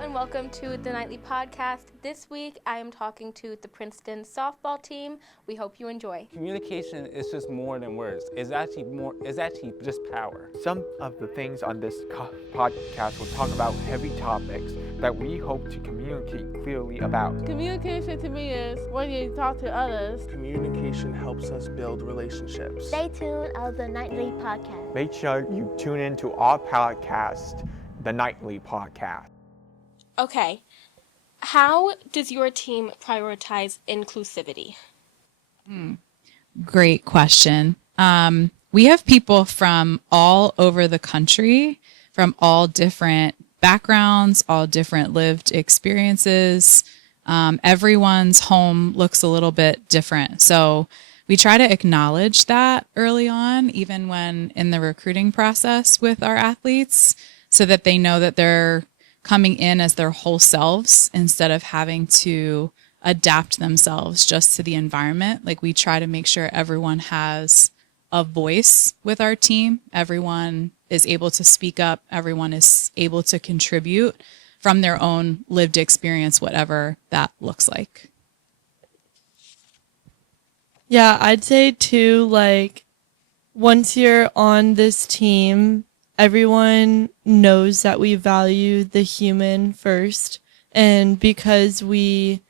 and welcome to the Nightly Podcast. This week, I am talking to the Princeton Softball Team. We hope you enjoy. Communication is just more than words. It's actually just power. Some of the things on this podcast will talk about heavy topics that we hope to communicate clearly about. Communication to me is when you talk to others. Communication helps us build relationships. Stay tuned of the Nightly Podcast. Make sure you tune in to our podcast, the Nightly Podcast. Okay, how does your team prioritize inclusivity? Great question. We have people from all over the country, from all different backgrounds, all different lived experiences. Everyone's home looks a little bit different. So we try to acknowledge that early on, even when in the recruiting process with our athletes, so that they know that they're coming in as their whole selves instead of having to adapt themselves just to the environment. Like, we try to make sure everyone has a voice with our team. Everyone is able to speak up. Everyone is able to contribute from their own lived experience, whatever that looks like. Yeah, I'd say too, like, once you're on this team, everyone knows that we value the human first. And because we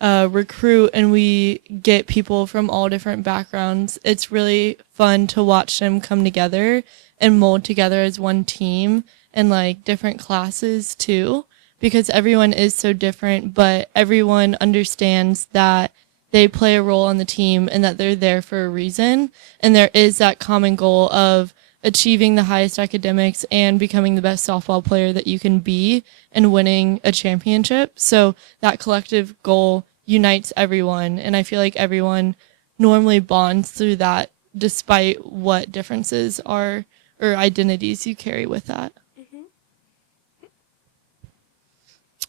recruit and we get people from all different backgrounds, it's really fun to watch them come together and mold together as one team, and like different classes too, because everyone is so different, but everyone understands that they play a role on the team and that they're there for a reason. And there is that common goal of achieving the highest academics and becoming the best softball player that you can be and winning a championship. So that collective goal unites everyone. And I feel like everyone normally bonds through that despite what differences are or identities you carry with that. Mm-hmm.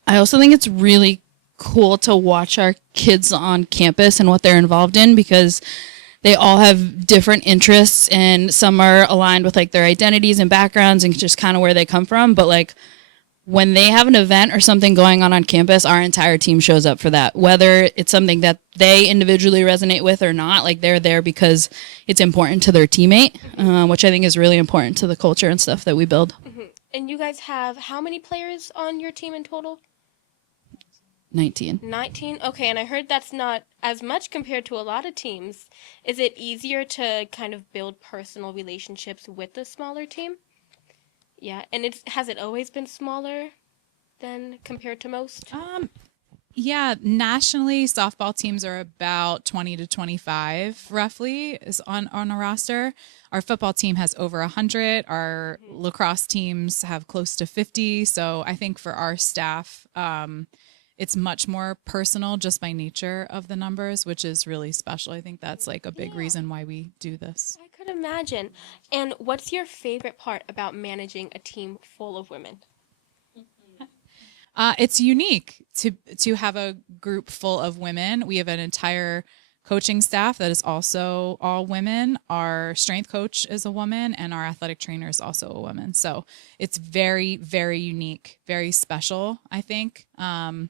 I also think it's really cool to watch our kids on campus and what they're involved in, because they all have different interests, and some are aligned with like their identities and backgrounds and just kind of where they come from. But like, when they have an event or something going on campus, our entire team shows up for that, whether it's something that they individually resonate with or not. Like, they're there because it's important to their teammate, which I think is really important to the culture and stuff that we build. Mm-hmm. And you guys have how many players on your team in total? 19. 19? Okay, and I heard that's not as much compared to a lot of teams. Is it easier to kind of build personal relationships with a smaller team? Yeah, and has it always been smaller than compared to most? Yeah, nationally, softball teams are about 20 to 25, roughly, is on a roster. Our football team has over 100. Our lacrosse teams have close to 50. So I think for our staff, it's much more personal just by nature of the numbers, which is really special. I think that's like a big reason why we do this. I could imagine. And what's your favorite part about managing a team full of women? It's unique to have a group full of women. We have an entire coaching staff that is also all women. Our strength coach is a woman, and our athletic trainer is also a woman. So it's very, very unique, very special, I think. And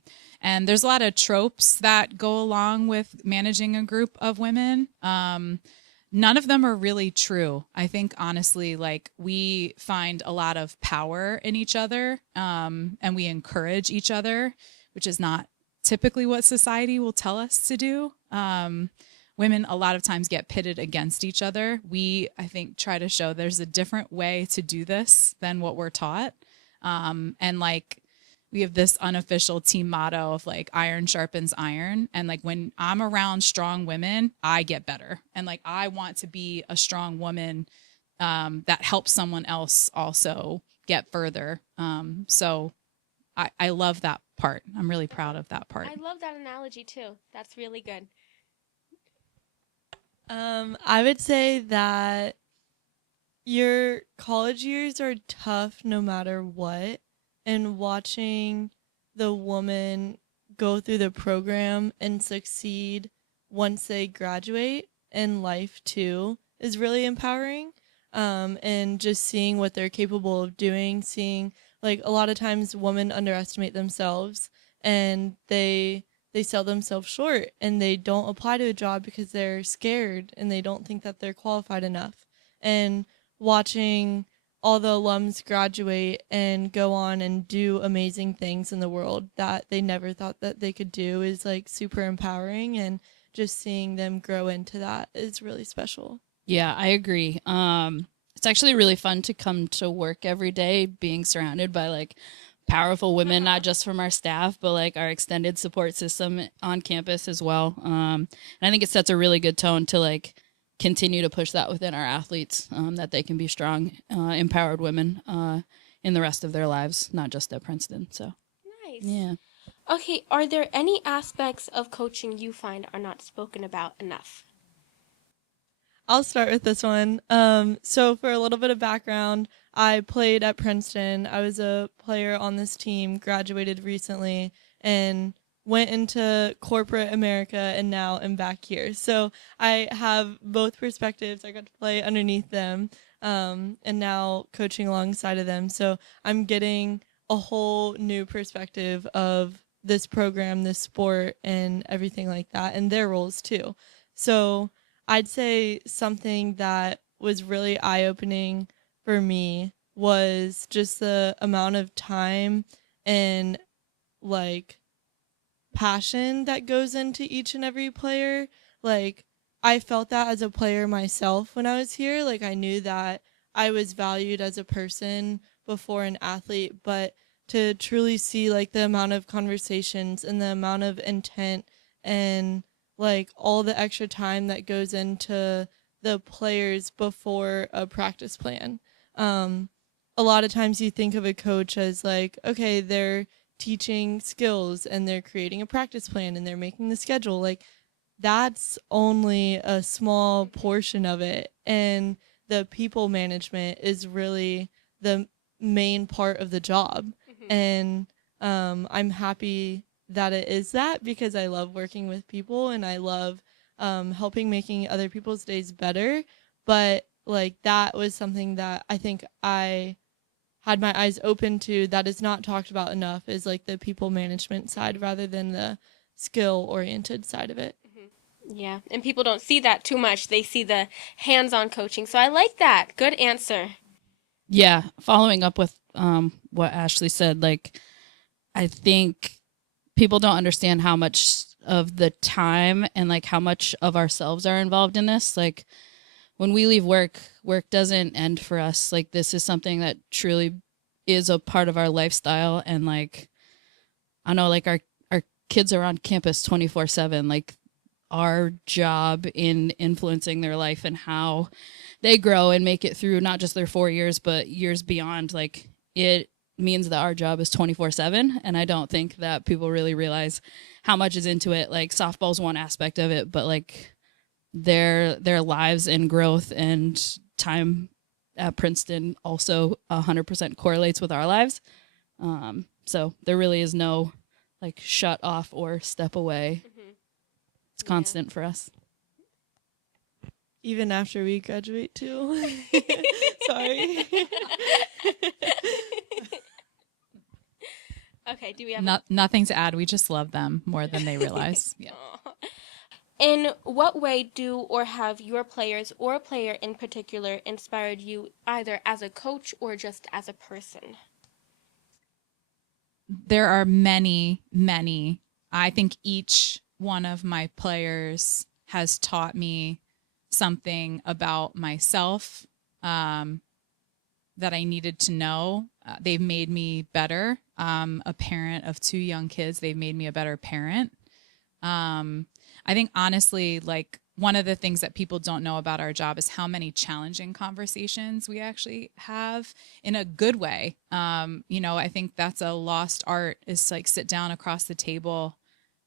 there's a lot of tropes that go along with managing a group of women. None of them are really true. I think, honestly, like, we find a lot of power in each other, and we encourage each other, which is not typically what society will tell us to do. Women a lot of times get pitted against each other. We, I think, try to show there's a different way to do this than what we're taught. And like, we have this unofficial team motto of like, iron sharpens iron. And like, when I'm around strong women, I get better. And like, I want to be a strong woman that helps someone else also get further. So I love that part. I'm really proud of that part. I love that analogy too. That's really good. I would say that your college years are tough no matter what. And watching the woman go through the program and succeed once they graduate in life too is really empowering. And just seeing what they're capable of doing, seeing like a lot of times women underestimate themselves and they sell themselves short and they don't apply to a job because they're scared and they don't think that they're qualified enough. And watching all the alums graduate and go on and do amazing things in the world that they never thought that they could do is like super empowering, and just seeing them grow into that is really special. Yeah, I agree. It's actually really fun to come to work every day being surrounded by like powerful women, not just from our staff, but like our extended support system on campus as well. And I think it sets a really good tone to like continue to push that within our athletes, that they can be strong, empowered women in the rest of their lives, not just at Princeton. So, Nice. yeah. Okay, are there any aspects of coaching you find are not spoken about enough? I'll start with this one. So for a little bit of background, I played at Princeton. I was a player on this team, graduated recently, and went into corporate America, and now am back here. So I have both perspectives. I got to play underneath them, and now coaching alongside of them. So I'm getting a whole new perspective of this program, this sport, and everything like that, and their roles too. So I'd say something that was really eye-opening for me was just the amount of time and like passion that goes into each and every player. Like I felt that as a player myself when I was here. Like I knew that I was valued as a person before an athlete, but to truly see like the amount of conversations and the amount of intent and like all the extra time that goes into the players before a practice plan. A lot of times you think of a coach as like, okay, they're teaching skills and they're creating a practice plan and they're making the schedule. Like that's only a small portion of it. And the people management is really the main part of the job. Mm-hmm. And I'm happy that it is that, because I love working with people and I love helping making other people's days better. But like that was something that I think I had my eyes open to that is not talked about enough, is like the people management side rather than the skill oriented side of it. Mm-hmm. Yeah, and people don't see that too much. They see the hands-on coaching. So I like that. Good answer. Yeah, following up with what Ashley said, like I think people don't understand how much of the time and like how much of ourselves are involved in this. Like when we leave work doesn't end for us. Like this is something that truly is a part of our lifestyle. And like, I know like our kids are on campus 24/7. Like our job in influencing their life and how they grow and make it through not just their 4 years, but years beyond, like it means that our job is 24/7. And I don't think that people really realize how much is into it. Like softball's one aspect of it, but like their lives and growth and time at Princeton also 100% correlates with our lives. So there really is no like shut off or step away. Mm-hmm. It's constant for us. Even after we graduate too. Sorry. Okay, do we have nothing to add? We just love them more than they realize. Yeah. In what way do or have your players or a player in particular inspired you either as a coach or just as a person? There are many, many. I think each one of my players has taught me something about myself that I needed to know. They've made me better. A parent of 2 young kids, they've made me a better parent. I think honestly, like one of the things that people don't know about our job is how many challenging conversations we actually have in a good way. I think that's a lost art, is like sit down across the table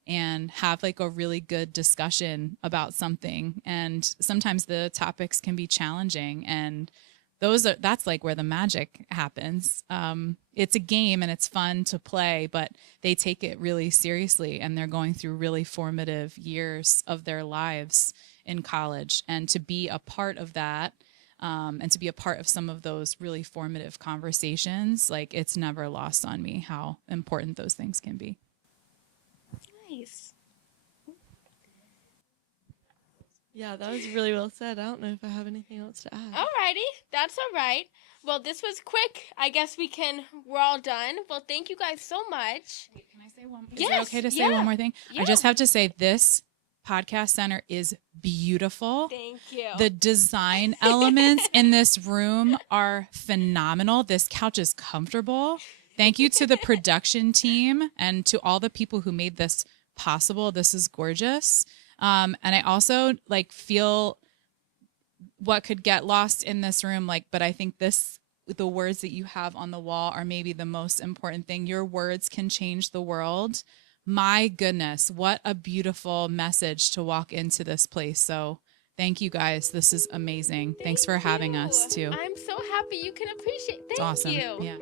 and have like a really good discussion about something. And sometimes the topics can be challenging, and that's like where the magic happens. It's a game and it's fun to play, but they take it really seriously and they're going through really formative years of their lives in college. And to be a part of that, and to be a part of some of those really formative conversations, like it's never lost on me how important those things can be. Nice. Yeah, that was really well said. I don't know if I have anything else to add. Alrighty, that's all right. Well, this was quick. I guess we're all done. Well, thank you guys so much. Wait, can I say one? Yes, Is it okay to say one more thing? Yeah. I just have to say this podcast center is beautiful. Thank you. The design elements in this room are phenomenal. This couch is comfortable. Thank you to the production team and to all the people who made this possible. This is gorgeous. And I also feel what could get lost in this room, but I think the words that you have on the wall are maybe the most important thing. Your words can change the world. My goodness, what a beautiful message to walk into this place. So thank you guys. This is amazing. Thanks for having us too. I'm so happy you can appreciate. Thank It's awesome. you. Yeah.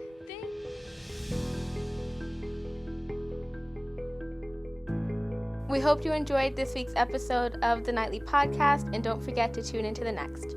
We hope you enjoyed this week's episode of the Nightly Podcast, and don't forget to tune into the next.